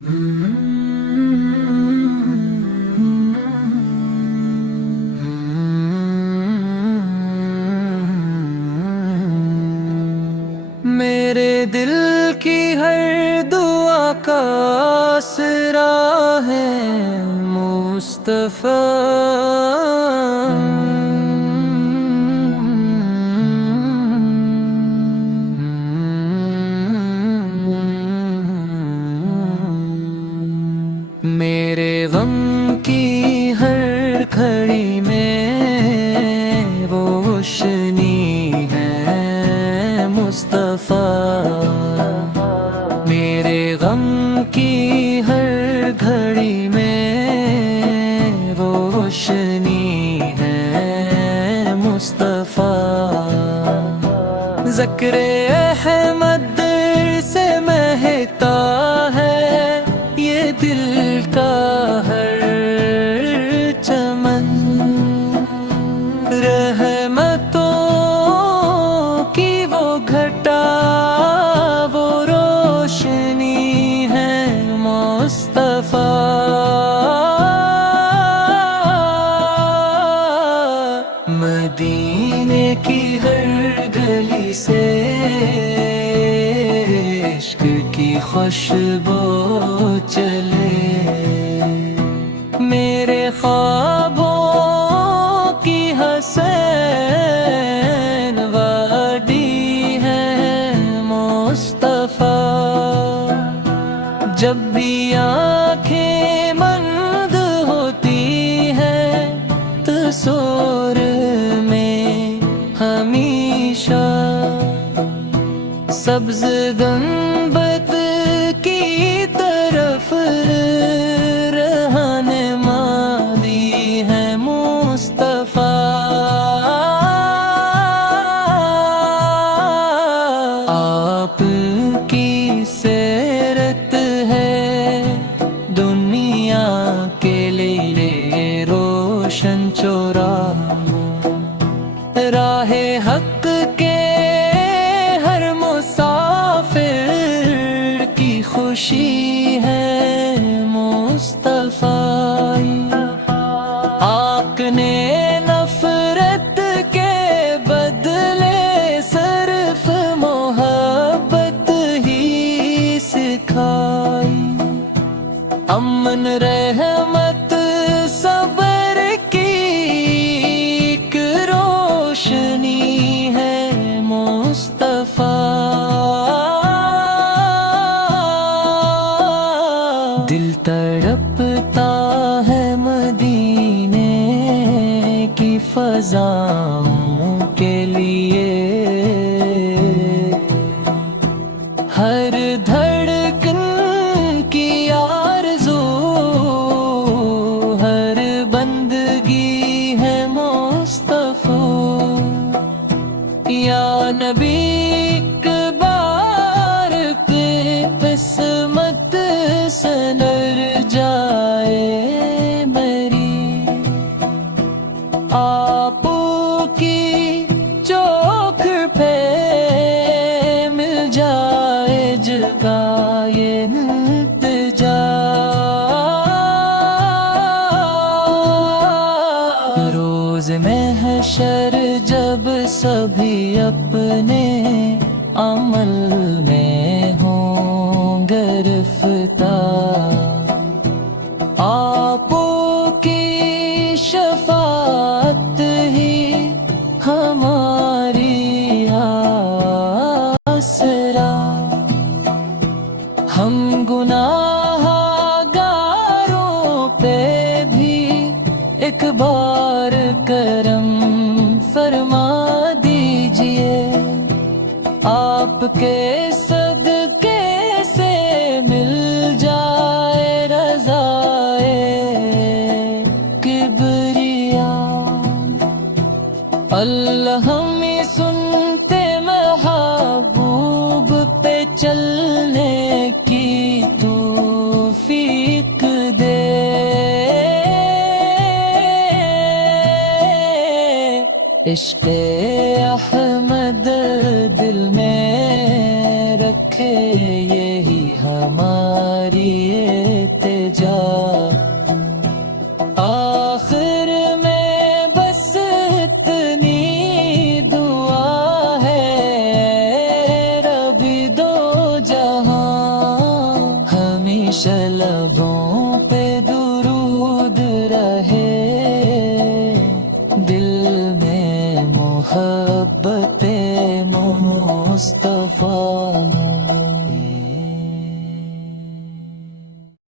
میرے دل کی ہر دعا کا آسرا ہے مصطفیٰ، میرے غم کی ہر گھڑی میں روشنی ہے مصطفیٰ، میرے غم کی ہر گھڑی میں روشنی ہے مصطفیٰ، ذکر احمد سے مہتا ہے یہ دل کا ہر چمن، رحمتوں کی وہ گھٹا وہ روشنی ہے مصطفیٰ، مدینے کی ہر گلی سے عشق کی خوشبو چلے، میرے خوابوں کی حسین وادی ہے مصطفیٰ، جب بھی آنکھیں بند ہوتی ہیں تصور میں ہمیشہ سبز گنبد کی طرف رہنمائی ہے مصطفیٰ، آپ کی سیرت ہے دنیا کے لیے روشن چورا، راہ حق کے ہر مسافر کی خوشی ہے مصطفیٰ، آق نے نفرت کے بدلے صرف محبت ہی سکھائی، امن رحمت صبر کی ایک روشنی ہے مصطفیٰ، دل تڑپتا ہے مدینے کی فضاؤں کے لیے، ہر دھڑکن کی آرزو ہر بندگی ہے مصطفیٰ، یا نبی ایک بار پہ قسمت سنر جائے میری، آپ کی چوکھٹ پہ مل جائے جگہ یہ التجا، روز محشر جب سبھی اپنے عمل میں ہوں گرفتار، آپ کی شفاعت ہی ہماری آسرا، ہم گناہ گاروں پہ بھی ایک بار کرم فرما دیجئے، آپ کے صدقے سے مل جائے رضائے کبریا، اللہ ہمیں سنتے محبوب پہ چلنے کی توفیق دے، عشق احمد دل میں رکھے یہی ہماری لبوں پہ درود رہے، دل میں محبت مصطفیٰ